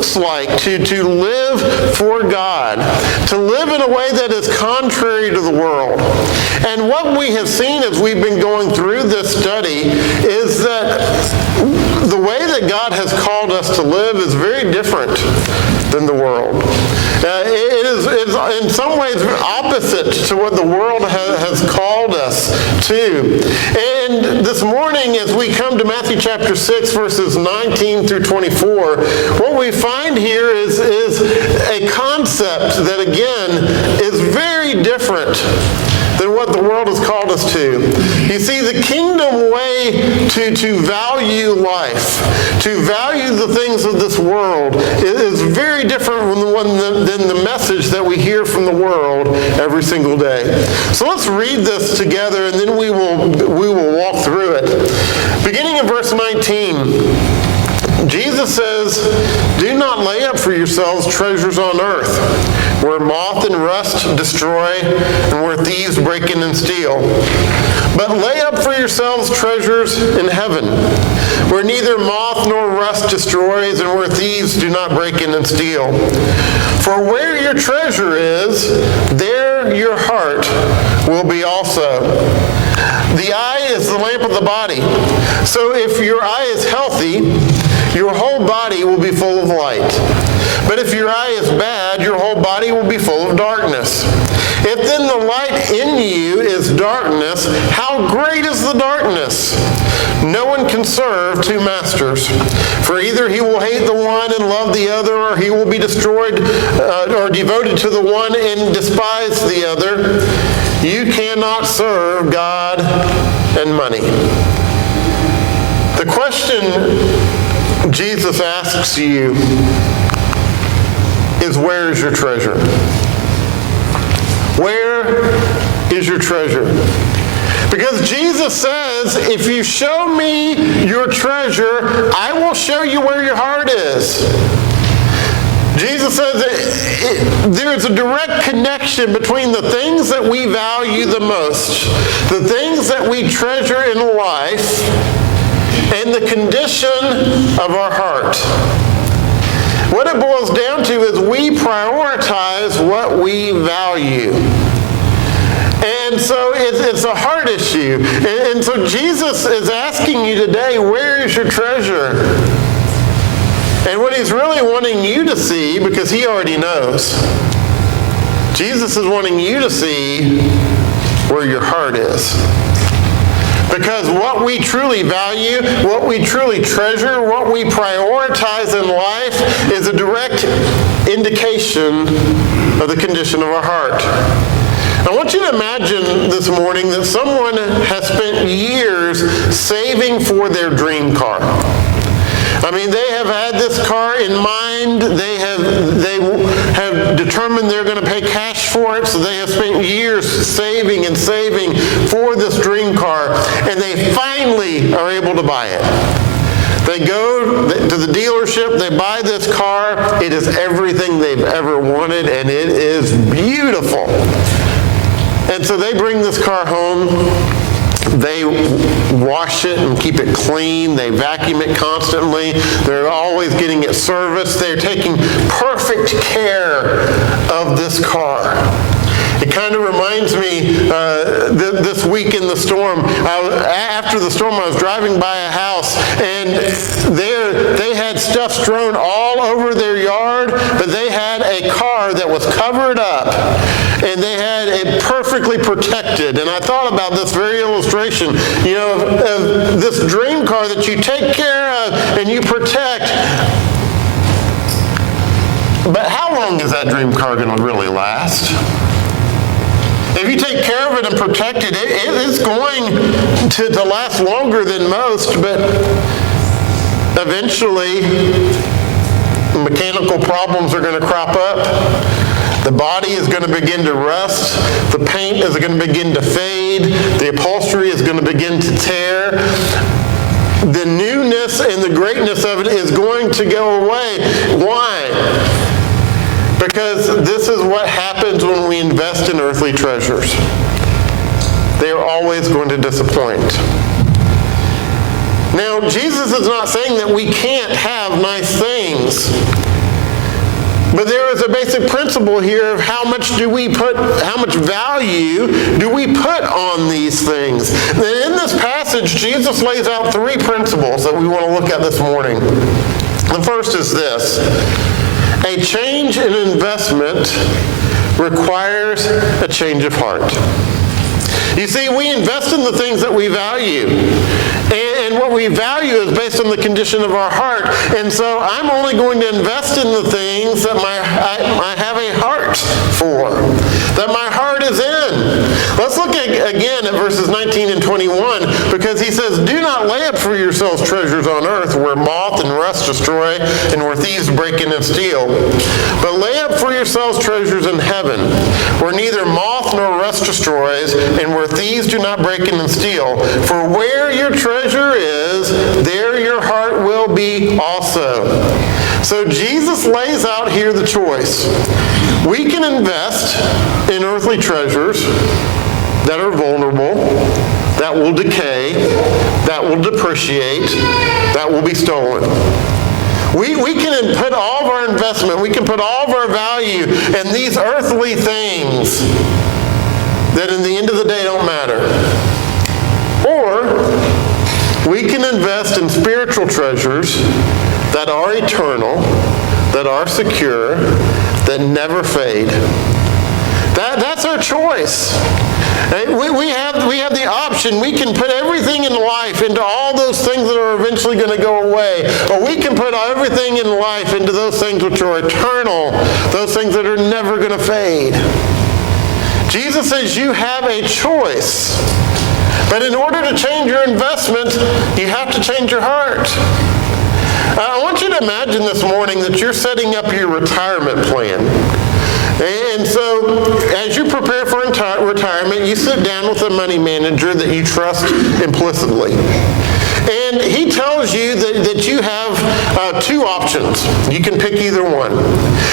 looks like to live for God, to live in a way that is contrary to the world. And what we have seen as we've been going through this study is that the way that God has called us to live is very different than the world. It is in some ways opposite to what the world has called us to. And this morning, as we come to Matthew chapter 6, verses 19 through 24, what we find here is a concept that, again, is very different than what the world has called us to. You see, the kingdom way to value life, to value the things of this world, is very different than the message that we hear from the world every single day. So let's read this together, and then we will walk through it. Beginning in verse 19, Jesus says, "Do not lay up for yourselves treasures on earth, where moth and rust destroy, and where thieves break in and steal. But lay up for yourselves treasures in heaven, where neither moth nor rust destroys, and where thieves do not break in and steal. For where your treasure is, there your heart will be also. The eye is the lamp of the body. So if your eye is healthy, your whole body will be full of light. But if your eye is bad, your whole body will be full of darkness. If then the light in you is darkness, how great is the darkness? No one can serve two masters. For either he will hate the one and love the other, or he will be destroyed or devoted to the one and despise the other. You cannot serve God and money." The question Jesus asks you is, where is your treasure? Where is your treasure? Because Jesus says, if you show me your treasure, I will show you where your heart is. Jesus says that there's a direct connection between the things that we value the most, the things that we treasure in life, and the condition of our heart. What it boils down to is we prioritize what we value. And so it's a heart issue. And so Jesus is asking you today, where is your treasure? And what he's really wanting you to see, because he already knows, Jesus is wanting you to see where your heart is. Because what we truly value, what we truly treasure, what we prioritize in life is a direct indication of the condition of our heart. I want you to imagine this morning that someone has spent years saving for their dream car. I mean, they have had this car in mind. They have determined they're going to pay cash for it, so they have spent years saving and saving for this dream car, and they finally are able to buy it. They go to the dealership, they buy this car. It is everything they've ever wanted, and it is beautiful. And so they bring this car home. They wash it and keep it clean. They vacuum it constantly. They're always getting it serviced. They're taking perfect care of this car. It kind of reminds me this week in the storm. After the storm, I was driving by a house, and they had stuff strewn all over their yard, but they had a car that was covered up, and they had it perfectly protected. And I thought about this very illustration, of this dream car that you take care of and you protect. But how long is that dream car going to really last? If you take care of it and protect it, it is going to last longer than most, but eventually mechanical problems are going to crop up. The body is going to begin to rust. The paint is going to begin to fade. The upholstery is going to begin to tear. The newness and the greatness of it is going to go away. Why? Because this is what happens when we invest in earthly treasures. They are always going to disappoint. Now, Jesus is not saying that we can't have nice things. But there is a basic principle here of how much value do we put on these things. And in this passage, Jesus lays out three principles that we want to look at this morning. The first is this: a change in investment requires a change of heart. You see, we invest in the things that we value. And what we value is based on the condition of our heart. And so I'm only going to invest in the things that I have a heart for, that my heart is in. Let's look again at verses 19 and 21, because he says, "Do not lay up for yourselves treasures on earth, where moth and rust destroy, and where thieves break in and steal. But lay up for yourselves treasures in heaven, where neither moth nor rust destroys, and where thieves do not break in and steal. For where your treasure is, there your heart will be also." So Jesus lays out here the choice. We can invest in earthly treasures that are vulnerable, that will decay, that will depreciate, that will be stolen. We can put all of our investment, we can put all of our value in these earthly things that in the end of the day don't matter. Or we can invest in spiritual treasures that are eternal, that are secure, that never fade. That's our choice. We have the option. We can put everything in life into all those things that are eventually going to go away. Or we can put everything in life into those things which are eternal, those things that are never going to fade. Jesus says you have a choice. But in order to change your investment, you have to change your heart. I want you to imagine this morning that you're setting up your retirement plan. And so as you prepare for retirement, you sit down with a money manager that you trust implicitly. And he tells you that you have two options. You can pick either one.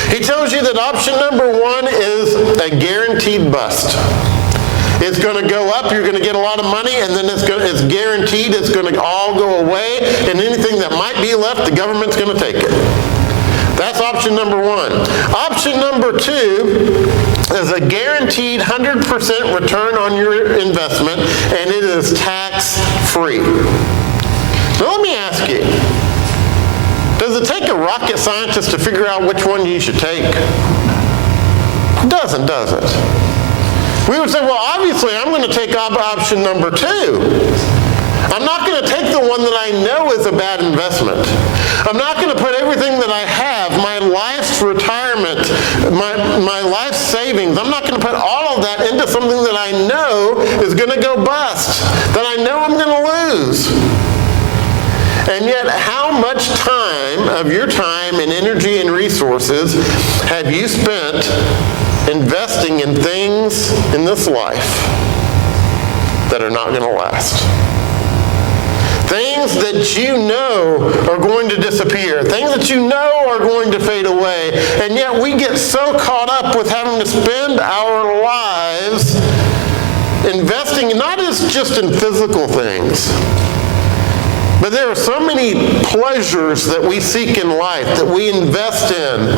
He tells you that option number one is a guaranteed bust. It's going to go up, you're going to get a lot of money, and then it's guaranteed it's going to all go away, and anything that might be left, the government's going to take it. That's option number one. Option number two is a guaranteed 100% return on your investment, and it is tax-free. Now let me ask you, does it take a rocket scientist to figure out which one you should take? It doesn't, does it? We would say, well, obviously, I'm going to take option number two. I'm not going to take the one that I know is a bad investment. I'm not going to put everything that I have, my life's retirement, my life's savings, I'm not going to put all of that into something that I know is going to go bust, that I know I'm going to lose. And yet, how much time of your time and energy and resources have you spent investing in things in this life that are not going to last? Things that you know are going to disappear. Things that you know are going to fade away. And yet we get so caught up with having to spend our lives investing not just in physical things, but there are so many pleasures that we seek in life, that we invest in,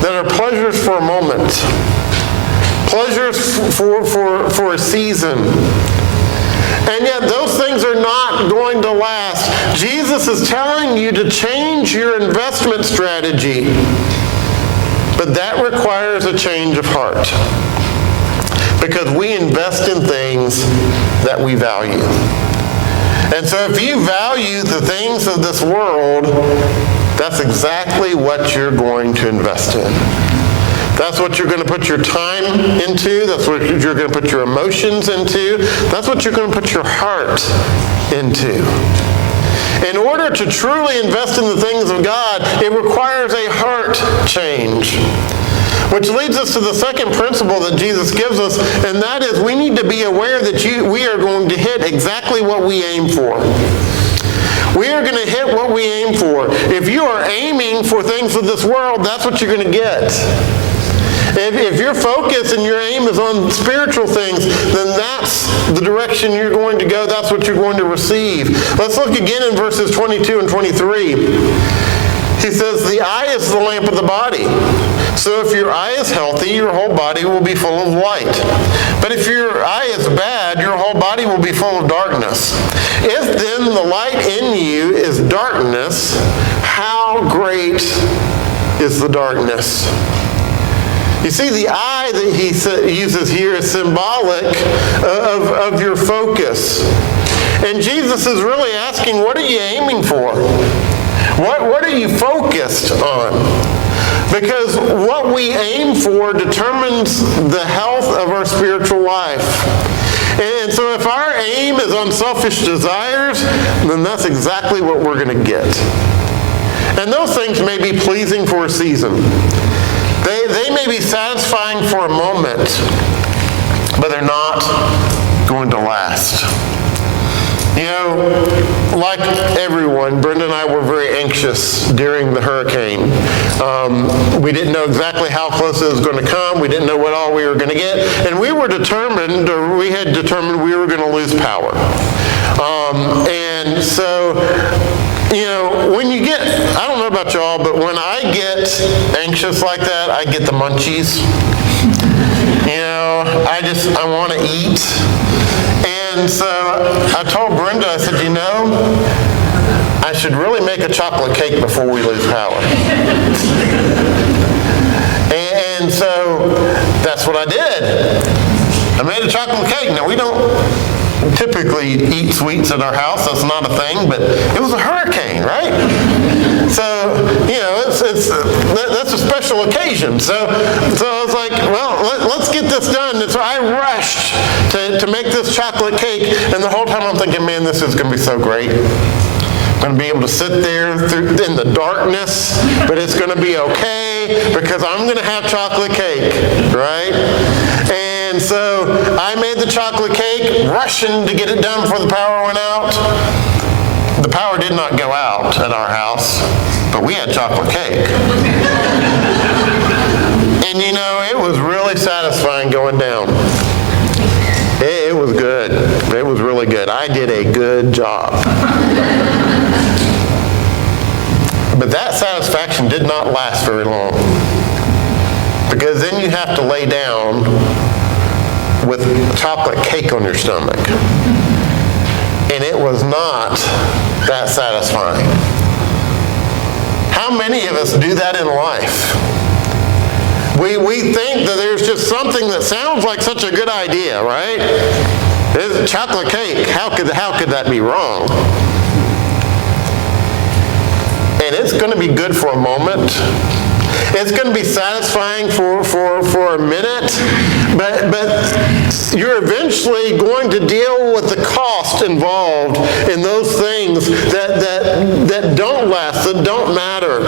that are pleasures for a moment, pleasures for a season. And yet those things are not going to last. Jesus is telling you to change your investment strategy, but that requires a change of heart, because we invest in things that we value. And so if you value the things of this world, that's exactly what you're going to invest in. That's what you're going to put your time into. That's what you're going to put your emotions into. That's what you're going to put your heart into. In order to truly invest in the things of God, it requires a heart change. Which leads us to the second principle that Jesus gives us, and that is we need to be aware that we are going to hit exactly what we aim for. We are going to hit what we aim for. If you are aiming for things of this world, that's what you're going to get. If your focus and your aim is on spiritual things, then that's the direction you're going to go. That's what you're going to receive. Let's look again in verses 22 and 23. He says the eye is the lamp of the body. So if your eye is healthy, your whole body will be full of light. But if your eye is bad, your whole body will be full of darkness. If then the light in you is darkness, how great is the darkness? You see, the eye that he uses here is symbolic of your focus. And Jesus is really asking, what are you aiming for? What are you focused on? Because what we aim for determines the health of our spiritual life. And so if our aim is on selfish desires, then that's exactly what we're going to get. And those things may be pleasing for a season. They may be satisfying for a moment, but they're not going to last. You know, like everyone, Brenda and I were very anxious during the hurricane. We didn't know exactly how close it was going to come. We didn't know what all we were going to get. And we had determined we were going to lose power. And so, you know, when you get, I don't know about y'all, but when I get anxious like that, I get the munchies. You know, I want to eat. And so I told Brenda, I said, you know, I should really make a chocolate cake before we lose power. And so that's what I did. I made a chocolate cake. Now, we don't typically eat sweets at our house. That's not a thing, but it was a hurricane, right? So, you know, that's a special occasion. So I was like, well, let's get this done. And so I rushed to make this chocolate cake, and the whole time I'm thinking, man, this is going to be so great. I'm going to be able to sit there in the darkness, but it's going to be okay because I'm going to have chocolate cake, right? And so I made the chocolate cake, rushing to get it done before the power went out. The power did not go out at our house, but we had chocolate cake. And you know, it was really satisfying going down. It was good. It was really good. I did a good job. But that satisfaction did not last very long. Because then you have to lay down with chocolate cake on your stomach. And it was not that satisfying. How many of us do that in life? We think that there's just something that sounds like such a good idea, right? It's chocolate cake. How could that be wrong? And it's going to be good for a moment. It's going to be satisfying for a minute, but you're eventually going to deal with the cost involved in those things that don't last, that don't matter.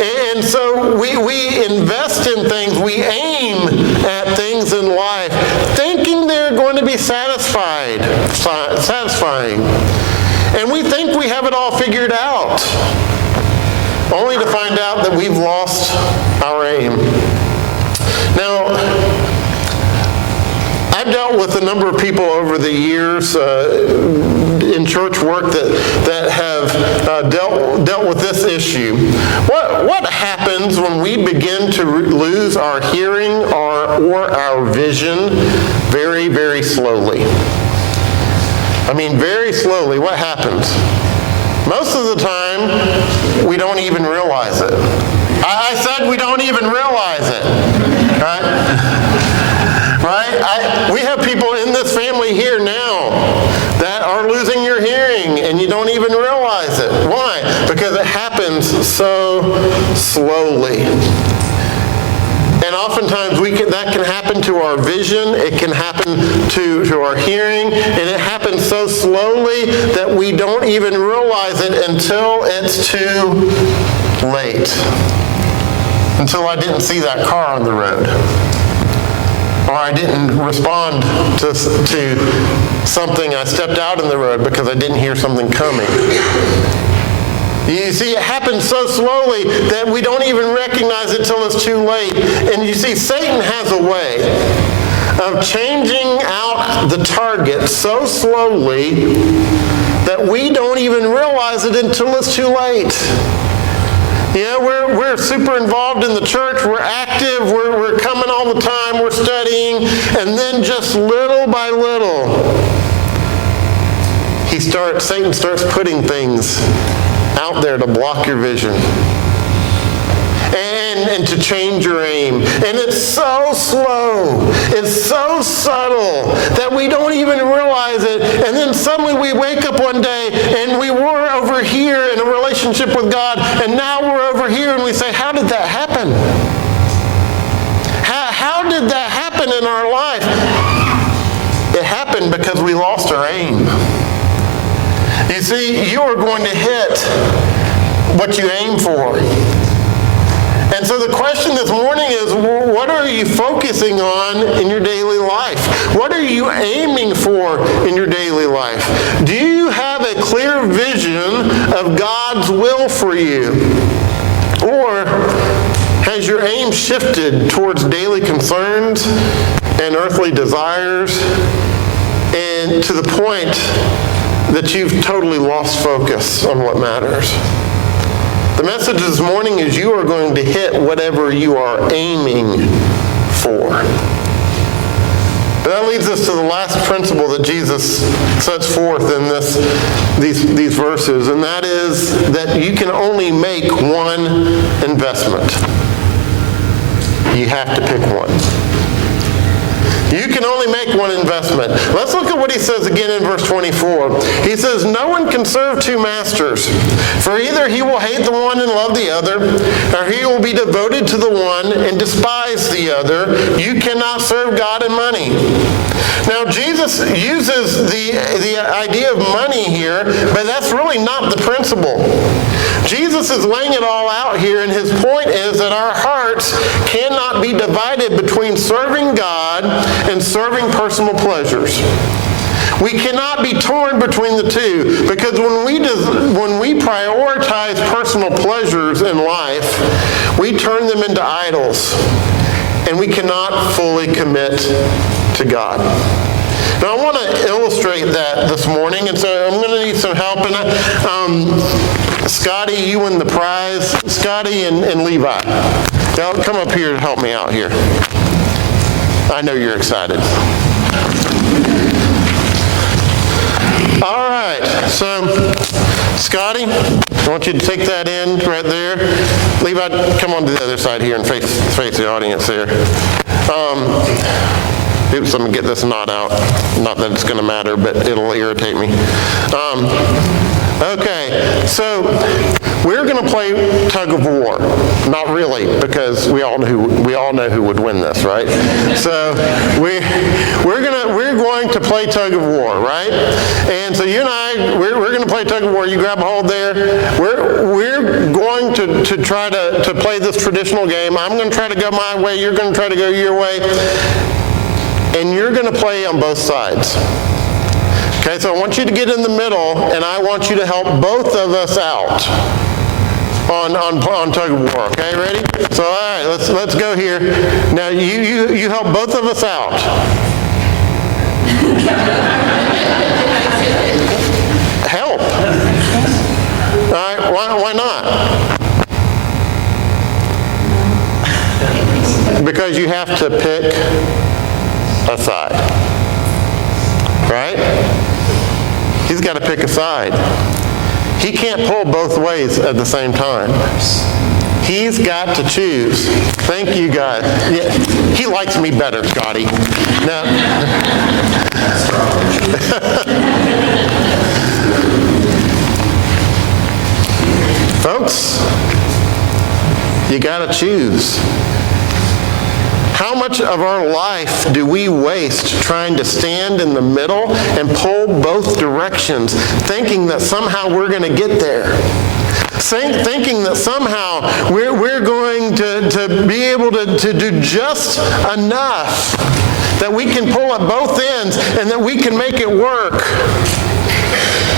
And so we invest in things, we aim at things in life, thinking they're going to be satisfying. And we think we have it all figured out, only to find out that we've lost our aim. Now, I've dealt with a number of people over the years in church work that have dealt with this issue. What happens when we begin to lose our hearing or our vision very, very slowly? I mean, very slowly, what happens? Most of the time, we don't even realize it. I said we don't even realize it, right? Right? We have people in this family here now that are losing your hearing, and you don't even realize it. Why? Because it happens so slowly. And oftentimes that can happen to our vision, it can happen to our hearing, and it happens so slowly that we don't even realize it until it's too late. Until I didn't see that car on the road. Or I didn't respond to something, I stepped out in the road because I didn't hear something coming. You see, it happens so slowly that we don't even recognize it till it's too late. And you see, Satan has a way of changing out the target so slowly that we don't even realize it until it's too late. Yeah, we're super involved in the church. We're active. We're coming all the time. We're studying. And then just little by little, Satan starts putting things out there to block your vision. And to change your aim. And it's so slow. It's so subtle that we don't even realize it. And then suddenly we wake up one day and we were over here in a relationship with God, and now we're over here and we say, how did that happen? How did that happen in our life? It happened because we lost our aim. You see, you are going to hit what you aim for. And so the question this morning is, what are you focusing on in your daily life? What are you aiming for in your daily life? Do you have a clear vision of God's will for you? Or has your aim shifted towards daily concerns and earthly desires, and to the point that you've totally lost focus on what matters? The message this morning is you are going to hit whatever you are aiming for. But that leads us to the last principle that Jesus sets forth in these verses, and that is that you can only make one investment. You have to pick one. You can only make one investment. Let's look at what he says again in verse 24. He says, no one can serve two masters, for either he will hate the one and love the other, or he will be devoted to the one and despise the other. You cannot serve God and money. Now, Jesus uses the idea of money here, but that's really not the principle. Jesus is laying it all out here, and his point is that our hearts cannot be divided between serving God and serving personal pleasures. We cannot be torn between the two, because when we prioritize personal pleasures in life, we turn them into idols, and we cannot fully commit to God. Now, I want to illustrate that this morning, and so I'm going to need some help. And Scotty, you win the prize. Scotty and Levi, y'all come up here to help me out here. I know you're excited. All right, so Scotty, I want you to take that in right there. Levi, come on to the other side here and face the audience there. Oops, let me get this knot out. Not that it's going to matter, but it'll irritate me. Okay, so we're going to play tug of war. Not really, because we all know who would win this, right? So we're going to play tug of war, right? And so you and I, we're going to play tug of war. You grab a hold there. We're going to try to play this traditional game. I'm going to try to go my way. You're going to try to go your way. And you're going to play on both sides. Okay, so I want you to get in the middle, and I want you to help both of us out on tug of war. Okay, ready? So all right, let's go here. Now you help both of us out. Help. All right, why not? Because you have to pick a side. Right? He's got to pick a side. He can't pull both ways at the same time. He's got to choose. Thank you, guys. Yeah, he likes me better, Scotty. Now, folks, you got to choose. How much of our life do we waste trying to stand in the middle and pull both directions, thinking that somehow we're going to get there? Thinking that somehow we're going to be able to do just enough, that we can pull at both ends and that we can make it work.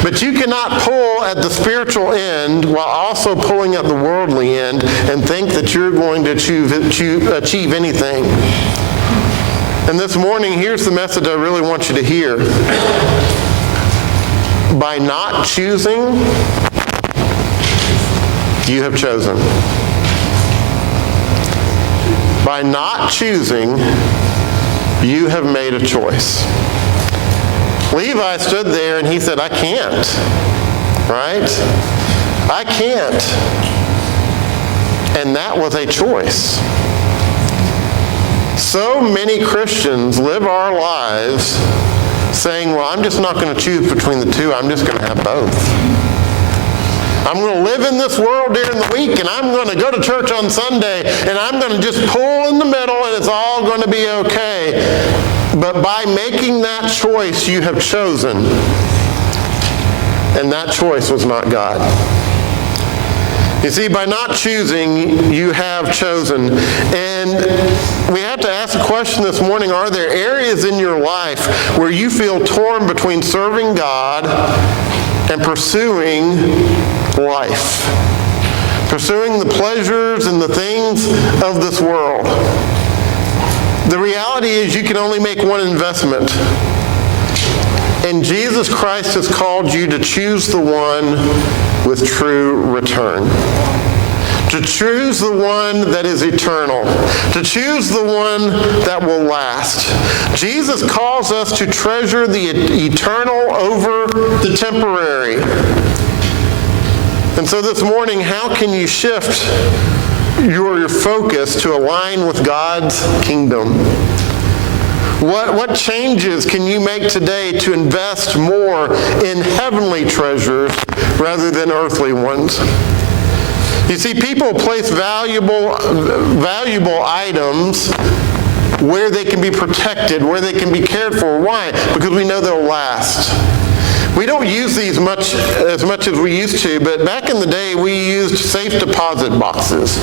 But you cannot pull at the spiritual end while also pulling at the worldly end and think that you're going to achieve anything. And this morning, here's the message I really want you to hear. By not choosing, you have chosen. By not choosing, you have made a choice. Levi stood there and he said, I can't. Right? I can't. And that was a choice. So many Christians live our lives saying, well, I'm just not going to choose between the two. I'm just going to have both. I'm going to live in this world during the week, and I'm going to go to church on Sunday, and I'm going to just pull in the middle, and it's all going to be okay. But by making that choice, you have chosen. And that choice was not God. You see, by not choosing, you have chosen. And we have to ask the question this morning, are there areas in your life where you feel torn between serving God and pursuing life? Pursuing the pleasures and the things of this world. The reality is you can only make one investment. And Jesus Christ has called you to choose the one with true return. To choose the one that is eternal. To choose the one that will last. Jesus calls us to treasure the eternal over the temporary. And so this morning, how can you shift your focus to align with God's kingdom? What changes can you make today to invest more in heavenly treasures rather than earthly ones? You see, people place valuable items where they can be protected, where they can be cared for. Why? Because we know they'll last. We don't use these as much as we used to, but back in the day we used safe deposit boxes.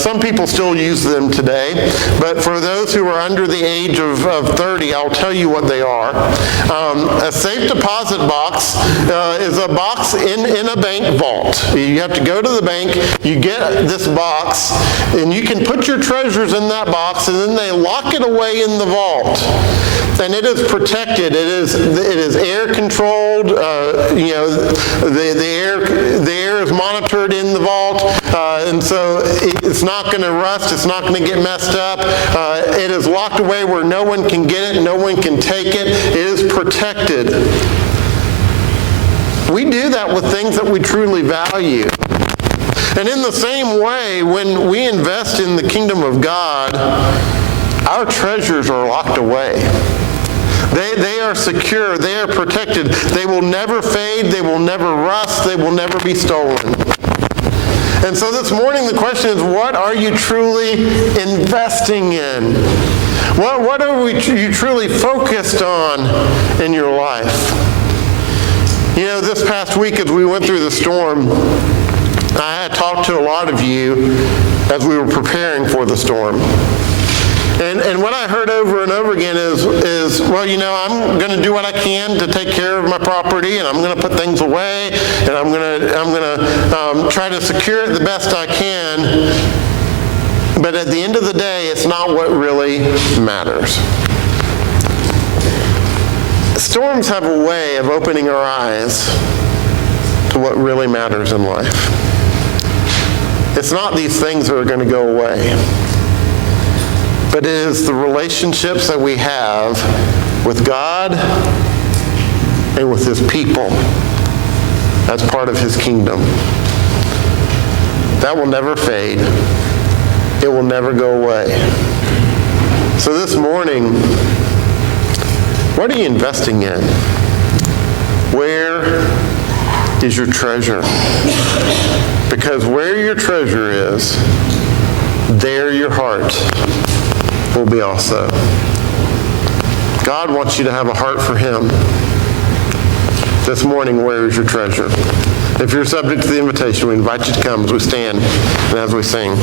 Some people still use them today, but for those who are under the age of 30, I'll tell you what they are. A safe deposit box is a box in a bank vault. You have to go to the bank, you get this box, and you can put your treasures in that box, and then they lock it away in the vault. And it is protected. It is air controlled. The air is monitored in the vault, and so it's not going to rust. It's not going to get messed up. It is locked away where no one can get it. No one can take it. It is protected. We do that with things that we truly value. And in the same way, when we invest in the kingdom of God, our treasures are locked away. They are secure. They are protected. They will never fade. They will never rust. They will never be stolen. And so this morning the question is, what are you truly investing in? What are you truly focused on in your life? You know, this past week as we went through the storm, I had talked to a lot of you as we were preparing for the storm. And what I heard over and over again is, well, you know, I'm going to do what I can to take care of my property, and I'm going to put things away, and I'm going to try to secure it the best I can. But at the end of the day, it's not what really matters. Storms have a way of opening our eyes to what really matters in life. It's not these things that are going to go away. But it is the relationships that we have with God and with His people as part of His kingdom. That will never fade. It will never go away. So this morning, what are you investing in? Where is your treasure? Because where your treasure is, there your heart will be also. God wants you to have a heart for Him. This morning, where is your treasure? If you're subject to the invitation, we invite you to come as we stand and as we sing.